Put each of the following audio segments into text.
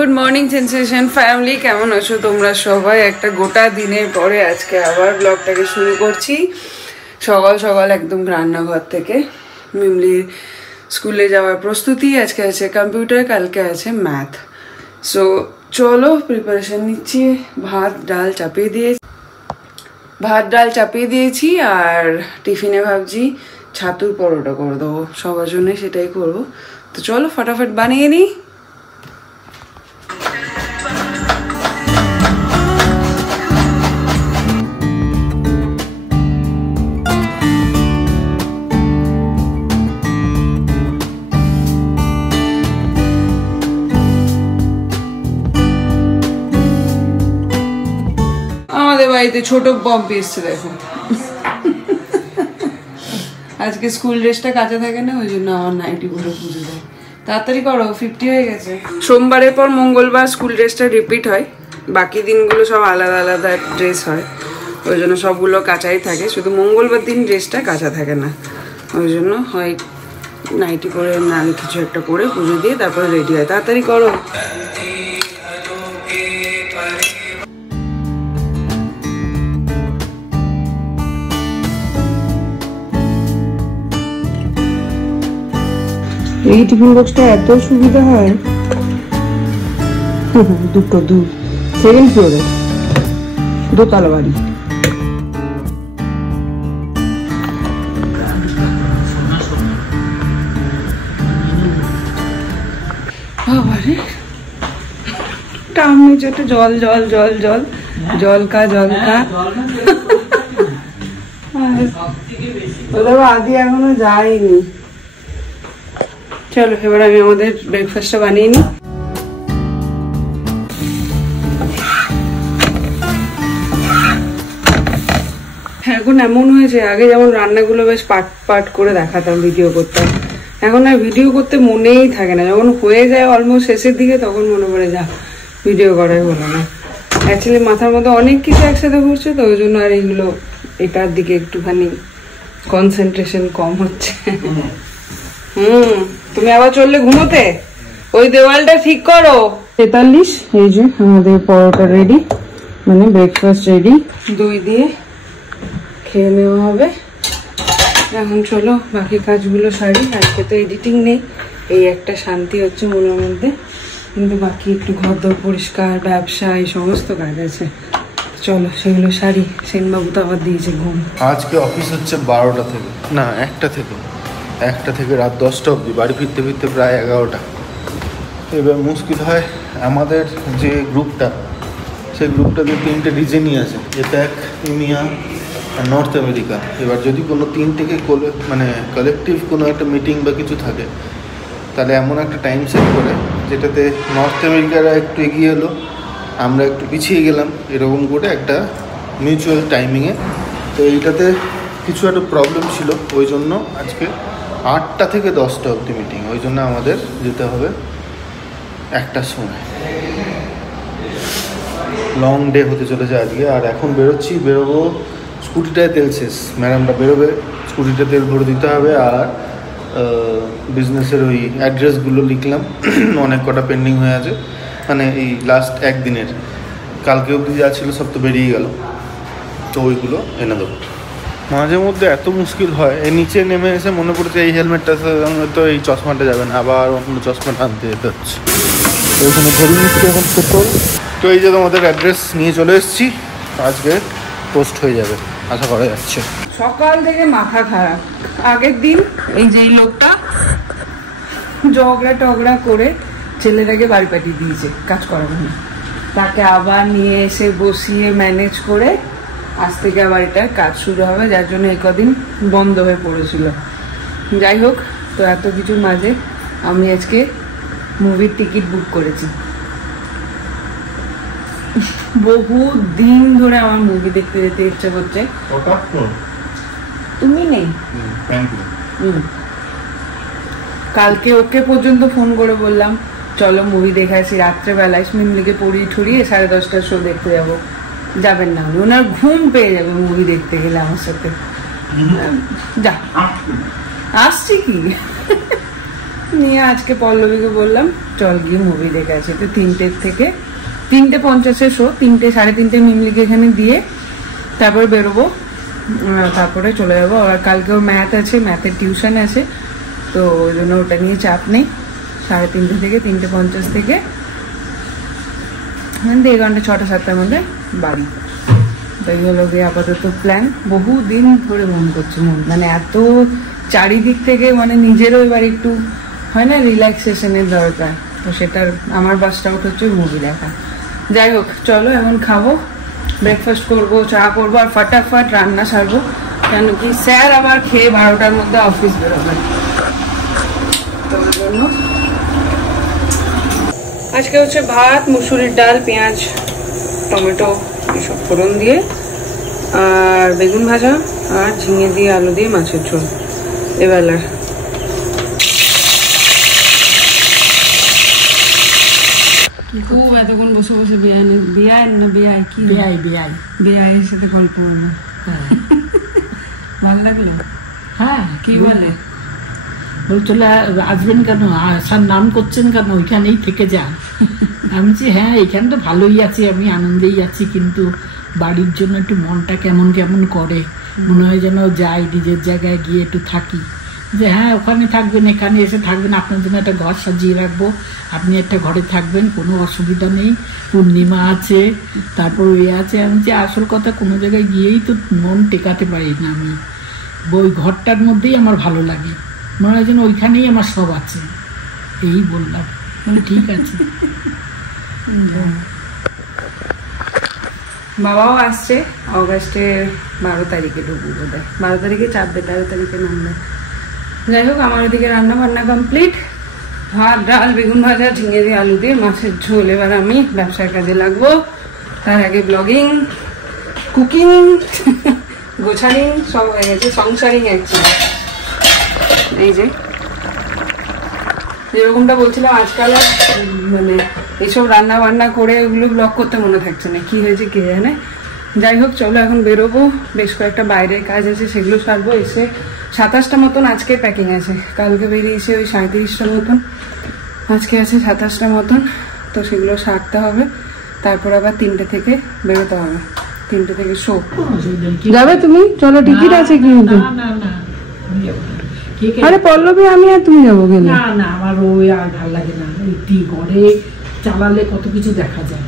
Good morning sensation family, কেমন আছো তোমরা সবাই? একটা গোটা দিনের পরে আজকে আবার ব্লগটাকে শুরু করছি। সকাল সকাল একদম রান্নাঘর থেকে। মিমলির স্কুলে যাওয়ার প্রস্তুতি। আজকে আছে কম্পিউটার, কালকে আছে ম্যাথ। সো চলো প্রিপারেশন নিচ্ছি। ভাত ডাল চাপিয়ে দিয়েছি আর টিফিনে ভাবছি ছাতুর পরোটা করে দেবো সবার জন্য, সেটাই করবো। তো চলো ফটাফট বানিয়ে নিই। আমাদের বাড়িতে ছোট পম্পি এসছে, দেখো। আজকে স্কুল ড্রেসটা কাঁচা থাকে না, ওই জন্য আমার নাইটি পরে পুজো দেয়। তাড়াতাড়ি করো, 50 হয়ে গেছে। সোমবারের পর মঙ্গলবার স্কুল ড্রেসটা রিপিট হয়, বাকি দিনগুলো সব আলাদা আলাদা ড্রেস হয়, ওই জন্য সবগুলো কাঁচাই থাকে। শুধু মঙ্গলবার দিন ড্রেসটা কাঁচা থাকে না, ওই জন্য হয় নাইটি পরে না কিছু একটা পরে পুজো দিয়ে তারপরে রেডি হয়। তাড়াতাড়ি করো। এই টিফিন বক্সটা এত সুবিধা হয়। দুটো সেকেন্ড ফ্লোরে, দোতলা বাড়ি। বাবারে টামনে চোটে জল জল জল জল জল কা ওদের আদি এখনো যায়নি। চলো এবার আমি আমাদের ব্রেকফাস্টটা বানিয়ে নিই। এখন এমন হয়েছে, আগে যেমন রান্নাগুলো বেশ পাট করে দেখাতাম, ভিডিও করতাম, এখন আর ভিডিও করতে মনেই থাকে না। যখন হয়ে যায় অলমোস্ট শেষের দিকে, তখন মনে পড়ে যা ভিডিও করাই হলো না। অ্যাকচুয়ালি মাথার মধ্যে অনেক কিছু একসাথে ঘুরছে, তো ওই জন্য আর এইগুলো এটার দিকে একটুখানি কনসেন্ট্রেশন কম হচ্ছে। তুমি আবার চললে ঘুমোতে, ওই দেওয়ালটা ঠিক করো। 43। এই যে আমাদের পরোটা রেডি, মানে ব্রেকফাস্ট রেডি। দই দিয়ে খেয়ে নেওয়া হবে। এখন চলো বাকি কাজগুলো সারি। আজকে তো এডিটিং নেই, এই একটা শান্তি হচ্ছে মনের মধ্যে, কিন্তু বাকি একটু ঘরদোর পরিষ্কার, ব্যবসা, এই সমস্ত কাজ আছে। চলো সেগুলো সারি। সেনবাবু তো আবার দিয়েছে ঘুম। আজকে অফিস হচ্ছে 12টা থেকে, না 1টা থেকে রাত 10টা অবধি, বাড়ি ফিরতে ফিরতে প্রায় 11টা। এবার মুশকিল হয়, আমাদের যে গ্রুপটা, সেই গ্রুপটাতে 3টে রিজনই আছে, এপ্যাক, ইমিয়া আর নর্থ আমেরিকা। এবার যদি কোনো 3টেকে মানে কালেকটিভ কোনো একটা মিটিং বা কিছু থাকে, তাহলে এমন একটা টাইম সেট করে যেটাতে নর্থ আমেরিকারা একটু এগিয়ে এলো, আমরা একটু পিছিয়ে গেলাম, এরকম করে একটা মিউচুয়াল টাইমিংয়ে। তো এইটাতে কিছু একটা প্রবলেম ছিল, ওই জন্য আজকে 8টা থেকে 10টা অবধি মিটিং। ওই জন্য আমাদের যেতে হবে 1টার সময়। লং ডে হতে চলেছে আজকে। আর এখন বেরোবো, স্কুটিটায় তেল শেষ, ম্যাডামটা বেরোবে, স্কুটিটা তেল ভরে দিতে হবে। আর বিজনেসের ওই অ্যাড্রেসগুলো লিখলাম, অনেক কটা পেন্ডিং হয়ে আছে, মানে এই লাস্ট একদিনের, কালকে অবধি যা ছিল সব তো বেরিয়ে গেল, তো ওইগুলো এনে দেবো। মাঝে মধ্যে এত মুশকিল হয়, এই নিচে নেমে এসে মনে পড়ছে এই হেলমেটটা তো, এই চশমাটা যাবে না, আবার অন্য চশমাটা আনতে যেতে হচ্ছে। ওইখানে ধরে নিচ্ছি এখন পেট্রোল। তো এই যে তোমাদের অ্যাড্রেস নিয়ে চলে এসেছি, আজকে পোস্ট হয়ে যাবে আশা করা যাচ্ছে। সকাল থেকে মাথা খারাপ। আগের দিন এই যে লোকটা ঝগড়া করে ছেলেটাকে বাড়ি পাঠিয়ে দিয়েছে কাজ করার জন্য, তাকে আবার নিয়ে এসে বসিয়ে ম্যানেজ করে আজ থেকে আবার এটার কাজ শুরু হবে, যার জন্য এই কদিন বন্ধ হয়ে পড়েছিল। যাই হোক, তো এত কিছুর মাঝে আমি আজকে মুভির টিকিট বুক করেছি। বহু দিন ধরে আমার মুভি দেখতে যেতে ইচ্ছা করছে। তুমি নেই, কালকে ওকে পর্যন্ত ফোন করে বললাম চলো মুভি দেখে আসি রাত্রেবেলায়, মিমলিকে পড়িয়ে ঠুরিয়ে 10:30টার শো দেখতে যাবো। যাবেন না, ওনার ঘুম পেয়ে যাবে মুভি দেখতে গেলে আমার সাথে। যা আসছি কি নিয়ে আজকে পল্লবীকে বললাম চল গিয়ে মুভি দেখে আসি। তো 3টে থেকে 3:50 শো, 3টে 3:30 মিমলিকে এখানে দিয়ে তারপরে বেরোবো, তারপরে চলে যাবো। আর কালকে ওর ম্যাথ আছে, ম্যাথের টিউশন আছে, তো ওই জন্য ওটা নিয়ে চাপ নেই। 3:30 থেকে 3:50 থেকে 1.5 ঘন্টা, 6টা-7টার মধ্যে বাড়ি। তাই হলো গিয়ে আপাতত প্ল্যান। বহুদিন ধরে মন করছে, মানে এত চারিদিক থেকে মানে নিজেরও এবার একটু হয় না রিল্যাক্সেশনের দরকার, তো সেটার আমার বাসটা হচ্ছে মুভি দেখা। যাই হোক চলো এখন খাবো, ব্রেকফাস্ট করবো, চা করবো আর ফটাফট রান্না সারবো, কেন কি স্যার আবার খেয়ে 12টার মধ্যে অফিস বেরোবে। তো ওই জন্য আজকে হচ্ছে ভাত, মুসুরির ডাল, পেঁয়াজ টমেটো এসব ফোড়ন দিয়ে, আর বেগুন ভাজা, আর ঝিঙে দিয়ে আলু দিয়ে মাছের ঝোল এবেলার। খুব এতক্ষণ বসে বসে বেআইনের সাথে গল্প করবো। ভালো লাগলো? হ্যাঁ, কি বলে? চলে আসবেন কেন, আসার নাম করছেন কেন, ওইখানেই থেকে যান। আমি বলছি হ্যাঁ এখানে তো ভালোই আছি, আমি আনন্দেই আছি, কিন্তু বাড়ির জন্য একটু মনটা কেমন কেমন করে, মনে হয় যেন যাই নিজের জায়গায় গিয়ে একটু থাকি। যে হ্যাঁ ওখানে থাকবেন, এখানে এসে থাকবেন, আপনার জন্য একটা ঘর সাজিয়ে রাখবো, আপনি একটা ঘরে থাকবেন, কোনো অসুবিধা নেই, পূর্ণিমা আছে, তারপর ওই আছে। আমি যে আসল কথা কোনো জায়গায় গিয়েই তো মন টেকাতে পারি না, আমি ওই ঘরটার মধ্যেই আমার ভালো লাগে, মনে হয় যেন ওইখানেই আমার সব আছে। এই বললাম, মানে ঠিক আছে। বাবাও আসছে অগাস্টের 12 তারিখে ঢুকবো বোধহয়, 12 তারিখে চাপবে, 13 তারিখে নামবে। যাই হোক আমার ওদিকে রান্না বান্না কমপ্লিট, ভাত ডাল বেগুন ভাজা ঝিঙে দিয়ে আলু দিয়ে মাছের ঝোল। এবার আমি ব্যবসার কাজে লাগবো, তার আগে ব্লগিং, কুকিং, গোছানিং সব হয়ে গেছে, সংসারিং অ্যাকচুয়ালি। এই যে যেরকমটা বলছিলাম আজকাল আর মানে এইসব রান্না বান্না করে ওগুলো ব্লগ করতে মনে থাকছে না, কি হয়েছে কে জানে। যাই হোক চলো এখন বেরোবো, বেশ কয়েকটা বাইরের কাজ আছে সেগুলো সারবো। এসে 27টা মতন আজকে প্যাকিং আছে, কালকে বেরিয়েছে ওই 37টা মতন, আজকে আছে 27টা মতন, তো সেগুলো সারতে হবে। তারপর আবার 3টে থেকে বেরোতে হবে, 3টে থেকে শো। যাবে তুমি? চলো টিকিট আছে কিন্তু। আরে পল্লবী আমি আর তুমি যাবো গেলে? না না আমার ওই আর ভালো লাগে না, একটি ঘরে চালালে কত কিছু দেখা যায়,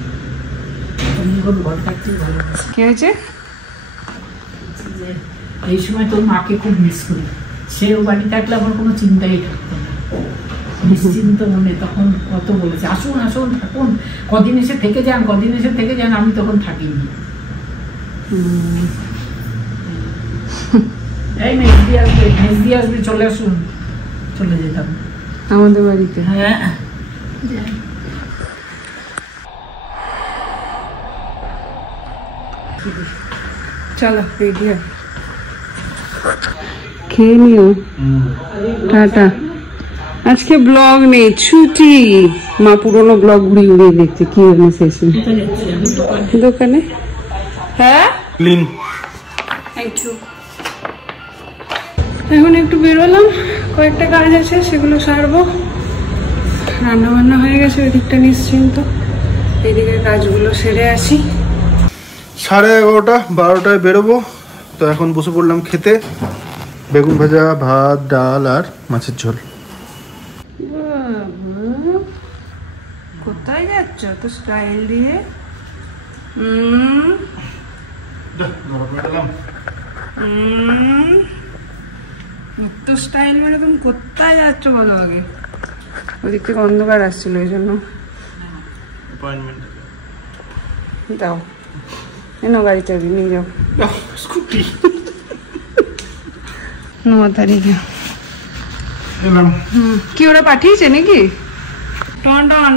কি হয়েছে? এই সময় তোর মাকে খুব মিস করি, সেও বাড়ি থাকলে আমার কোনো চিন্তাই থাকতো না, নিশ্চিন্ত মনে। তখন কত বলেছে আসুন আসুন থাকুন, কদিন এসে থেকে যান, কদিন এসে থেকে যান, আমি তখন থাকিনি। এই মেজদি আসবে, মেজদি আসবে, চলে আসুন, চলে যেতাম আমাদের বাড়িতে। হ্যাঁ চলো রেডি হয়, খেয়ে নিও, টাটা। আজকে ব্লগ নেই, ছুটি। মা পুরোনো ব্লগ ঘুরিয়ে ঘুরিয়ে দেখছে, কি হলো শেষে দোকানে। হ্যাঁ থ্যাংক ইউ। এখন একটু বেরোলাম, কয়েকটা কাজ আছে সেগুলো সারবো। রান্না বান্না হয়ে গেছে, ওই দিকটা নিশ্চিন্ত, এদিকে কাজগুলো সেরে আসি। 11:30 12টায় বেরোবো, তো এখন বসে পড়লাম খেতে। বেগুন ভাজা, ভাত ডাল আর মাছের ঝোল। কোথায় যাচ্ছ তো স্টাইল দিয়ে? তো স্টাইল মানে তুমি কোথায় যাচ্ছ বলো আগে? ওদিক থেকে অন্ধকার আসছিল ওই জন্য। দাও এনো গাড়ি চাবি নিয়ে যাও। স্কুটি 9 তারিখে কি ওরা পাঠিয়েছে নাকি? টন টন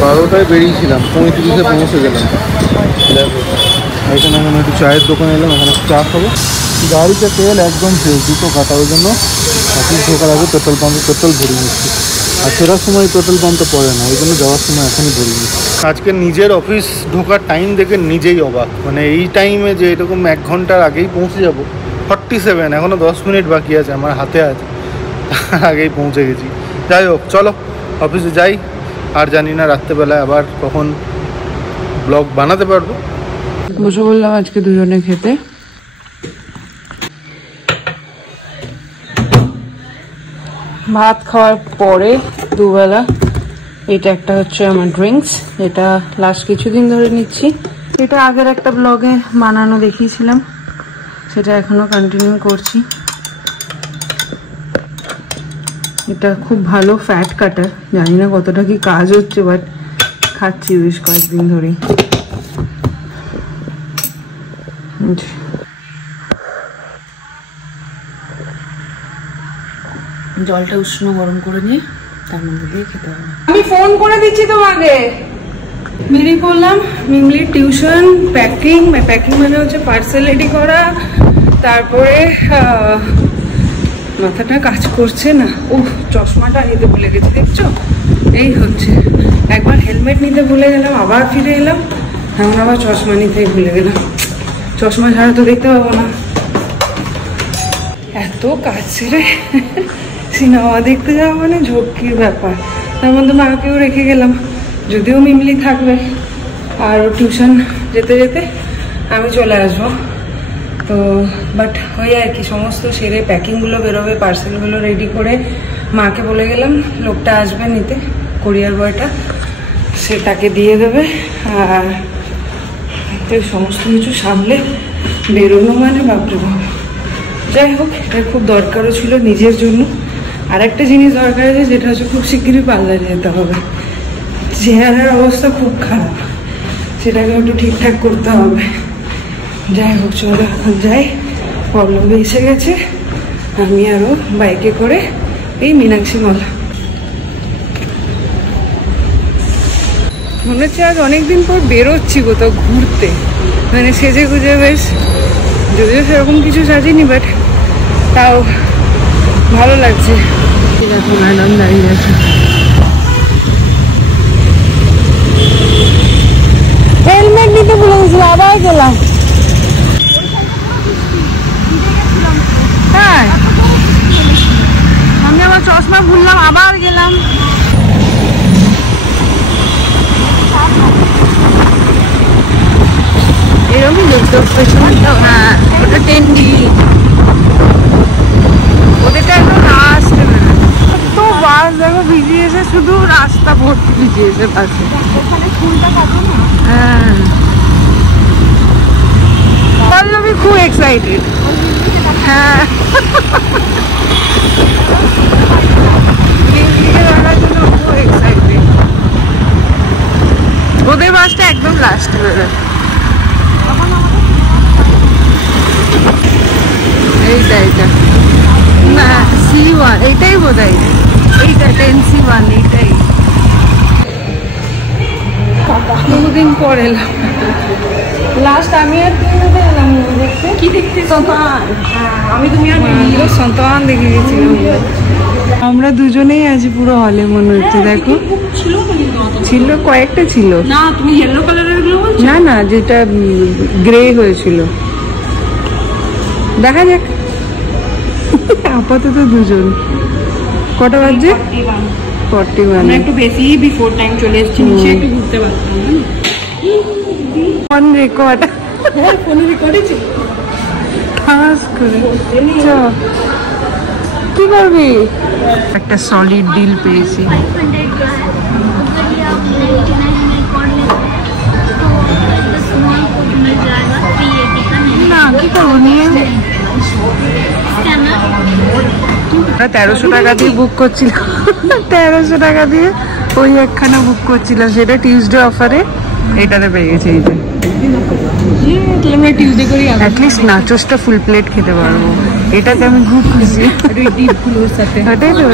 12টায় বেরিয়েছিলাম, 35-এ পৌঁছে গেলাম। এখানে এখন একটু চায়ের দোকানে এলাম, এখানে চা খাবো। গাড়িতে তেল একদম শেষ, দুটো কাটা, ওই জন্য অফিস ঢোকার আগে পেট্রোল পাম্পে পেট্রোল ভরিয়ে নিচ্ছি। আর ফেরার সময় পেট্রোল পাম্পটা পড়ে না, ওই জন্য যাওয়ার সময় এখনই ভরিয়ে নিচ্ছি। আজকে নিজের অফিস ঢোকার টাইম দেখে নিজেই অবাক, মানে এই টাইমে যে এরকম 1 ঘন্টার আগেই পৌঁছে যাব। 47, এখনও 10 মিনিট বাকি আছে আমার হাতে আছে। তার আগেই পৌঁছে গেছি। যাই হোক, চলো অফিসে যাই। আর জানি না রাত্রেবেলায় আবার কখন ব্লগ বানাতে পারবো। বসে বললাম আজকে দুজনে খেতে। ভাত খাওয়ার পরে দুবেলা এটা একটা হচ্ছে আমার ড্রিঙ্কস, এটা লাস্ট কিছুদিন ধরে নিচ্ছি। এটা আগের একটা ব্লগে বানানো দেখিয়েছিলাম, সেটা এখনো কন্টিনিউ করছি। এটা খুব ভালো ফ্যাট কাটার, জানি না কতটা কি কাজ হচ্ছে, বাট খাচ্ছি বেশ কয়েকদিন ধরেই। জলটা উষ্ণ গরম করে নিয়ে তার মধ্যে দিয়ে খেতে হবে। আমি ফোন করে দিচ্ছি তোমাকে। বেরিয়ে পড়লাম মিমলির টিউশন, প্যাকিং মানে হচ্ছে পার্সেল রেডি করা, তারপরে মাথাটা কাজ করছে না। ও চশমাটা নিতে ভুলে গেছি, দেখছো? এই হচ্ছে, একবার হেলমেট নিতে ভুলে গেলাম, আবার ফিরে এলাম, এখন আবার চশমা নিতেই ভুলে গেলাম। চশমা ছাড়া তো দেখতে পাবো না। এত কাজ ছেড়ে সিনেমা দেখতে যাওয়া মানে ঝক্কির ব্যাপার। তার মধ্যে মাকেও রেখে গেলাম, যদিও মিমলি থাকবে, আর টিউশন যেতে যেতে আমি চলে আসবো। তো বাট ওই আর কি, সমস্ত সেরে প্যাকিংগুলো বেরোবে, পার্সেলগুলো রেডি করে মাকে বলে গেলাম, লোকটা আসবে নিতে, কোরিয়ার বয়টা, সেটাকে দিয়ে দেবে। আর সমস্ত কিছু সামলে বেরোনো মানে বাপরে বাপ। যাই হোক, এটা খুব দরকারও ছিল নিজের জন্য। আর একটা জিনিস দরকার আছে, যেটা হচ্ছে খুব শিগগিরই পার্লারে যেতে হবে। চেহারার অবস্থা খুব খারাপ, সেটাকে একটু ঠিকঠাক করতে হবে। যাই হোক, চলো এখন যাই। প্রবলেম এসে গেছে, আমি আরও বাইকে করে এই মীনাক্ষী মল। মনে হচ্ছে আজ অনেকদিন পর বেরোচ্ছি কোথাও ঘুরতে, মানে সেজে গুজে বেশ, যদিও সেরকম কিছু সাজিনি, বাট তাও ভালো লাগছে। দেখো ম্যাডাম দাঁড়িয়ে আছে। হেলমেট নিতে ভুলে গেছি, আবার গেলাম। হ্যাঁ, আমি আবার চশমা ভুললাম, আবার গেলাম। এরকমই দেখতে হ্যাঁ, ওটা টেন্ডি, ওদেরটা একদম লাস্ট। তো বাস দেখো ভিজিয়েছে, শুধু রাস্তা ভর্তি ভিজিয়েছে বাসে। হ্যাঁ, পল্লবী খুব এক্সাইটেড। হ্যাঁ, খুব এক্সাইটেড। ওদের বাসটা একদম লাস্ট বেরোয়। এইটা না, C1 এইটাই বোধ হয়, এইটা 10C1 এইটাই। বহুদিন পর এলাম, লাস্ট আমি আর তুমি এলাম দেখতে। কি দেখতে? সন্তান। আমি তুমি আর সন্তান দেখে গেছিলাম। আমরা দুজনেই আছি পুরো হলে মনে হচ্ছে। দেখো ছিল, কয়েকটা ছিল। না তুমি ইয়েলো কালারের গুলো বলছো? না না, যেটা গ্রে হয়েছিল। দেখা যাক, আপাতত দুজন। কটা বাজছে? 41। একটু বেশি বিফোর টাইম চলে এসেছি, নিচে একটু ঘুরতে পারতাম। ফোন রেকর্ড, হ্যাঁ ফোনে রেকর্ড আছে। খাস করে কি করবি? একটা সলিড ডিল পেয়েছি। না কি করবো, নিয়ে 1300 টাকা দিয়ে বুক করছিলাম। 1300 টাকা দিয়ে ওই একখানা বুক করছিলাম, সেটা টিউসডে অফারে এইটাতে পেয়ে গেছে। এই যে অ্যাটলিস্ট নাচোসটা ফুল প্লেট খেতে পারবো, এটাতে আমি খুব খুশি। ওটাই তো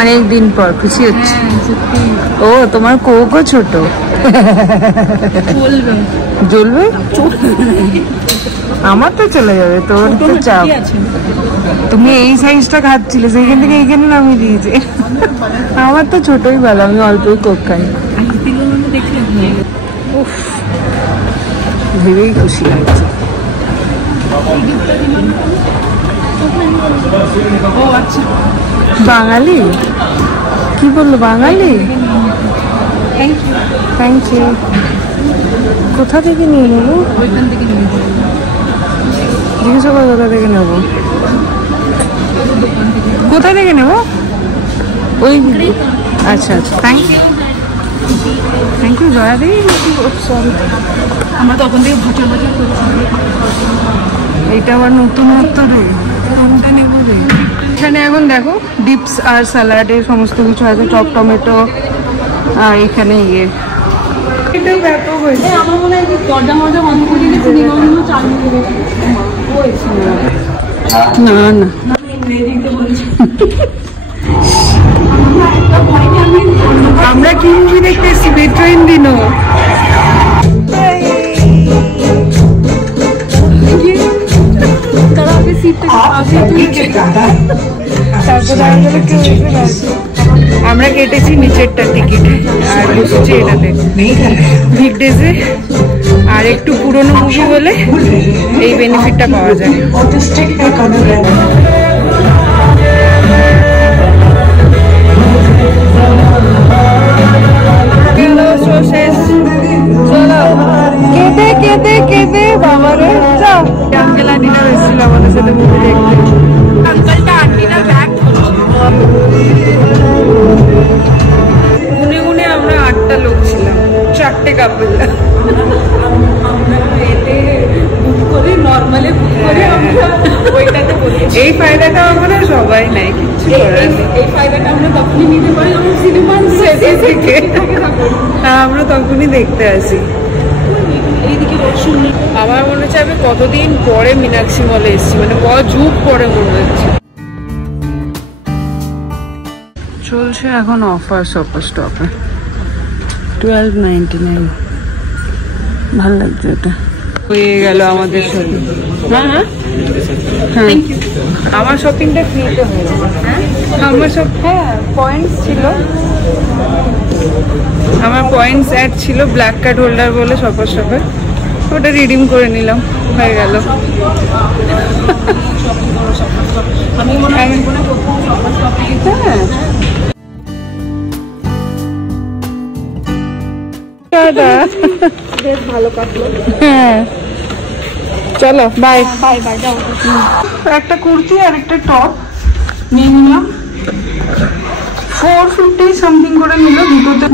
অনেকদিন পর খুশি হচ্ছে। ও তোমার কোকও ছোট, জ্বলবে। আমার তো চলে যাবে, তোর তো চাপ। তুমি এই সাইজটা খাচ্ছিলে, সেইখান থেকে এইখানে নামিয়ে দিয়েছে। আমার তো ছোটই ভালো, আমি অল্পই কোক খাই। উফ, ভেবেই খুশি লাগছে। ও আচ্ছা, বাঙালি কি বললো? বাঙালি, থ্যাংক ইউ। কোথা থেকে নিয়ে নেবো? ওইখান থেকে নিয়ে নেবো। জিজ্ঞাসা করে কোথা থেকে নেবো? কোথা থেকে নেবো? ওই আচ্ছা আচ্ছা, থ্যাংক ইউ জয়া দি। সরি, আমরা তখন থেকে ভুটার বাজার করছি। এইটা আবার নতুনত্ব রে, কোনটা নেবো রে? এখানে এখন দেখো ডিপস আর স্যালাডের সমস্ত কিছু আছে, চপ টমেটো আর এখানে ইয়ে। এটাও ব্যাপক হয়েছে। আমার মনে হয় দরজা মরজা বন্ধ করে দিলে সিনেমাগুলো চালু করে না না আমরা কি মুভি দেখতে এসেছি? মেট্রো ইন্ডিনো। আমরা কেটেছি নিচেরটা টিকিট আর বসেছি এটাতে উইকডেজে। আর একটু পুরনো মুভি বলে এই বেনিফিটটা পাওয়া যায়। কেঁদে কেঁদে কেঁদে বাবারে যাও। আঙ্কেল আন্টিরা এসেছিল আমাদের সাথে মুভি দেখতে। আঙ্কেলটা আন্টিরা ব্যাক গুনে গুনে আমরা 8টা লোক ছিলাম, 4টে কাপল। এই ফায়দাটা আমরা সবাই নাই, কিছু এই ফায়দাটা আমরা তখনই নিতে পারি যখন সিনেমা থেকে আমরা তখনই দেখতে আসি। আমার মনে হচ্ছে আমি কতদিন পরে মীনাক্ষী মলে এসেছি, মানে কত যুগ পরে মনে হচ্ছে। চলছে এখন অফার সুপার স্টপে 12.99। ভালো লাগছে এটা। হয়ে গেল আমাদের শপিং। হ্যাঁ হ্যাঁ হ্যাঁ, আমার শপিংটা ফ্রিতে হয়ে গেল। আমার সব হ্যাঁ পয়েন্টস ছিল, আমার পয়েন্টস অ্যাড ছিল ব্ল্যাক কার্ড হোল্ডার বলে শপার শপে, ওটা রিডিম করে নিলাম, হয়ে গেল। বেশ ভালো কাটলো। হ্যাঁ চলো বাই বাই বাই। যাও, একটা কুর্তি আর একটা টপ নিয়ে নিলাম। 450 সামথিং করে নিল, দুটোতে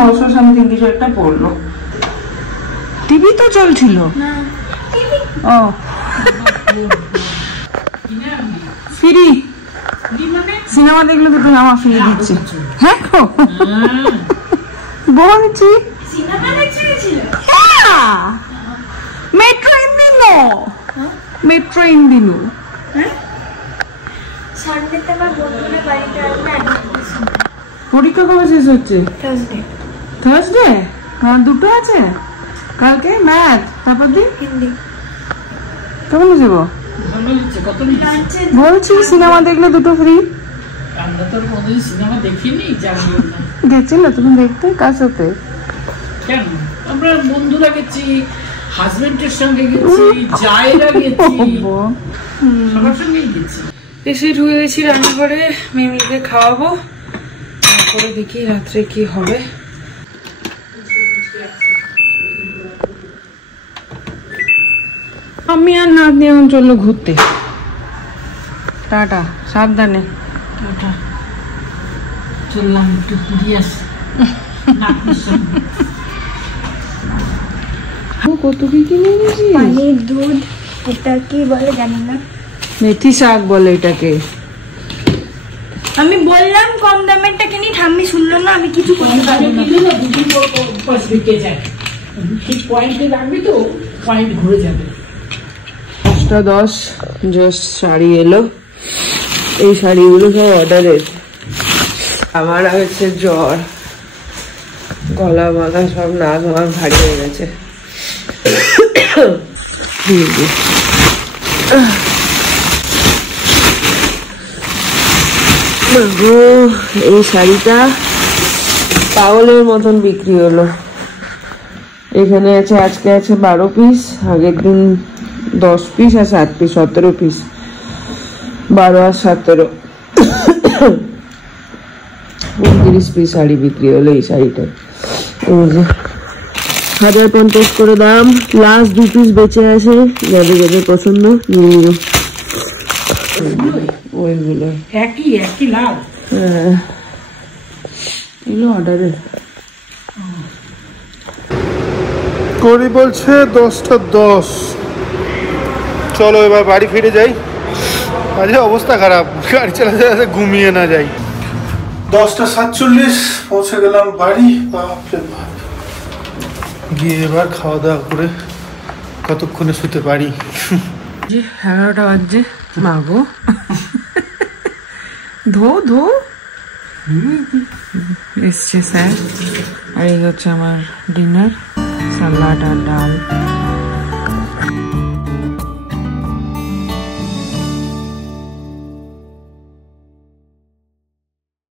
900 সামথিং কিছু একটা পড়লো। টিভি তো চলছিল। ও ফ্রি সিনেমা দেখলে দুটো জামা ফ্রি দিচ্ছে। হ্যাঁ বলছি মেট্রো ইন্ডিনো, মেট্রো ইন্ডিনো। পরীক্ষা কবে শেষ হচ্ছে? থার্সডে। দুটো আছে কালকে, ম্যাথ, তারপর দিন হিন্দি। কেমন যাবো বলছি? সিনেমা দেখলে দুটো ফ্রি। গেছিল তুমি দেখতে? কার সাথে? আমরা বন্ধুরা গেছি, হাজবেন্ডের সঙ্গে গেছি, জায়রা গেছি, সবার সঙ্গেই গেছি। এসে ঢুকে গেছি রান্নাঘরে, মিমিকে খাওয়াবো, তারপরে দেখি রাত্রে কি হবে। আমি আর নাতনি এখন চললো ঘুরতে। টাটা, সাবধানে। টাটা, চললাম একটু ঘুরিয়ে আসি। কত কি কিনে এনেছি? পানির দুধ, এটা কি বলে জানি না, মেথি শাক বলে এটাকে। আমি বললাম কম দামেরটা কিনি, ঠাম্মি শুনলো না, আমি কিছু পয়েন্টে রাখবি তো পয়েন্ট ঘুরে যাবে। 10 জাস্ট শাড়ি এলো, এই শাড়িগুলো সব অর্ডারের। আমার হচ্ছে জ্বর, গলা মাথা সব নাক আমার ভারী হয়ে গেছে। এই শাড়িটা পাগলের মতন বিক্রি হলো। এখানে আছে, আজকে আছে 12 পিস, আগের দিন 10 পিস আর 7 পিস 17 পিস, 12 আর 17 29 পিস শাড়ি বিক্রি হলো এই শাড়িটা। 1050 করে দাম, লাস্ট 2 পিস বেঁচে আছে, যাদের যাদের পছন্দ নিয়ে নিও। ওইগুলো একই লাল। হ্যাঁ, এগুলো অর্ডারের। করি বলছে 10টা 10। চলো এবার বাড়ি ফিরে যাই, আজকে অবস্থা খারাপ, গাড়ি চালাতে চালাতে ঘুমিয়ে না যাই। 10টা 47 পৌঁছে গেলাম বাড়ি। বাপরে বাপ, গিয়ে এবার খাওয়া দাওয়া করে কতক্ষণে শুতে পারি। 11টা বাজছে। মাগো ধো এসছে স্যার। আর এই হচ্ছে আমার ডিনার, সালাড আর ডাল।